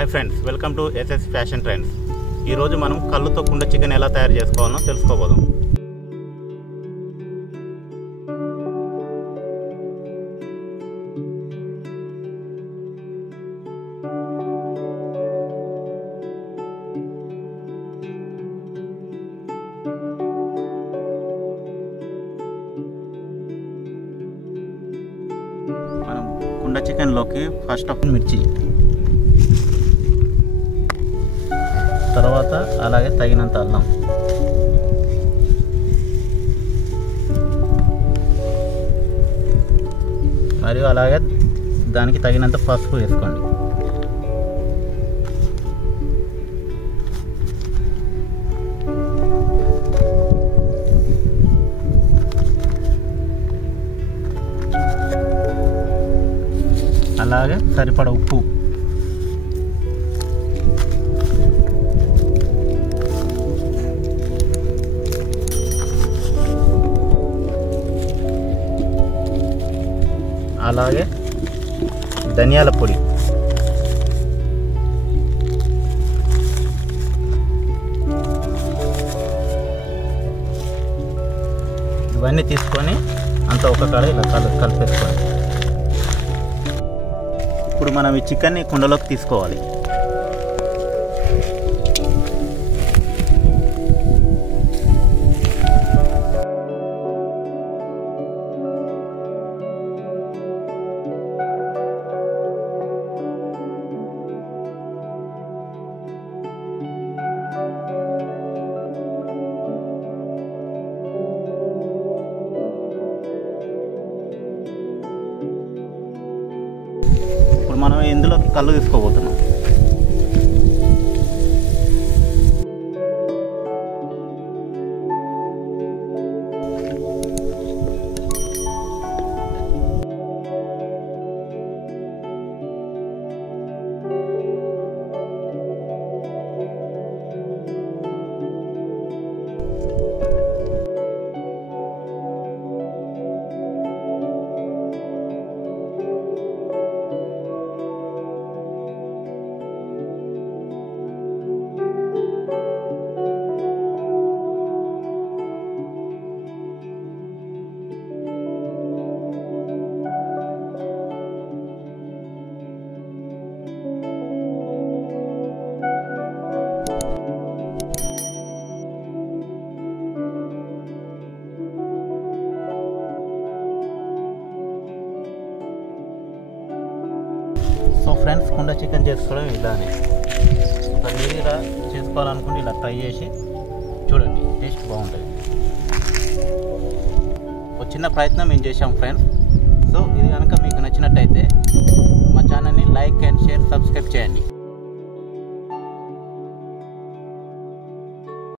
Hi friends, welcome to SS fashion trends. ఈరోజు మనం కళ్ళుతో కుండ చికెన్ ఎలా తయారు చేసుకోవాలో తెలుసుకోబోదాం. మనం కుండ చికెన్లోకి ఫస్ట్ ఆఫ్ మిర్చి, తర్వాత అలాగే తగినంత అల్లం, మరియు అలాగే దానికి తగినంత పసుపు వేసుకోండి. అలాగే సరిపడ ఉప్పు, అలాగే ధనియాల పొడి, ఇవన్నీ తీసుకొని అంతా ఒక కాడ ఇలా కలిపేసుకోండి. ఇప్పుడు మనం ఈ చికెన్ని కుండలోకి తీసుకోవాలి. ఇప్పుడు మనం ఇందులో కళ్ళు తీసుకోబోతున్నాం. సో ఫ్రెండ్స్, కుండ చికెన్ చేసుకోవడం ఇలానే. మీరు ఇలా చేసుకోవాలనుకుంటే ఇలా ట్రై చేసి చూడండి, టేస్ట్ బాగుంటుంది. ఒక చిన్న ప్రయత్నం మేము చేసాం ఫ్రెండ్స్. సో ఇది కనుక మీకు నచ్చినట్టయితే మా ఛానల్ని లైక్ అండ్ షేర్, సబ్స్క్రైబ్ చేయండి.